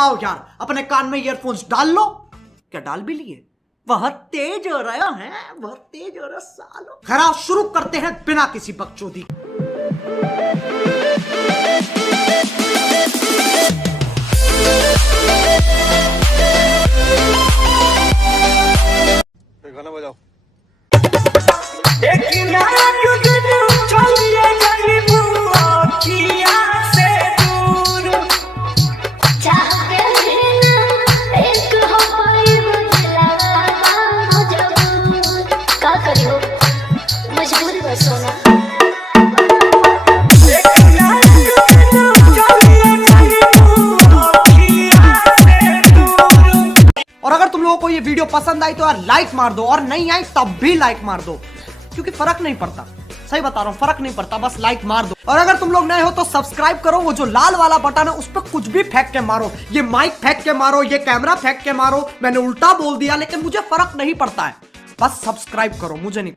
आओ यार, अपने कान में ईयरफोन्स डाल लो। क्या डाल भी लिए? बहुत तेज हो रहा है, बहुत तेज हो रहा सालो। खैर शुरू करते हैं बिना किसी बकचोदी। गाना बजाओ। और अगर तुम लोगों को ये वीडियो पसंद आई तो यार लाइक मार दो, और नहीं आई तब भी लाइक मार दो, क्योंकि फर्क नहीं पड़ता। सही बता रहा हूँ, फर्क नहीं पड़ता, बस लाइक मार दो। और अगर तुम लोग नए हो तो सब्सक्राइब करो, वो जो लाल वाला बटन है उस पर कुछ भी फेंक के मारो, ये माइक फेंक के मारो, ये कैमरा फेंक के मारो, मैंने उल्टा बोल दिया लेकिन मुझे फर्क नहीं पड़ता है, बस सब्सक्राइब करो, मुझे नहीं।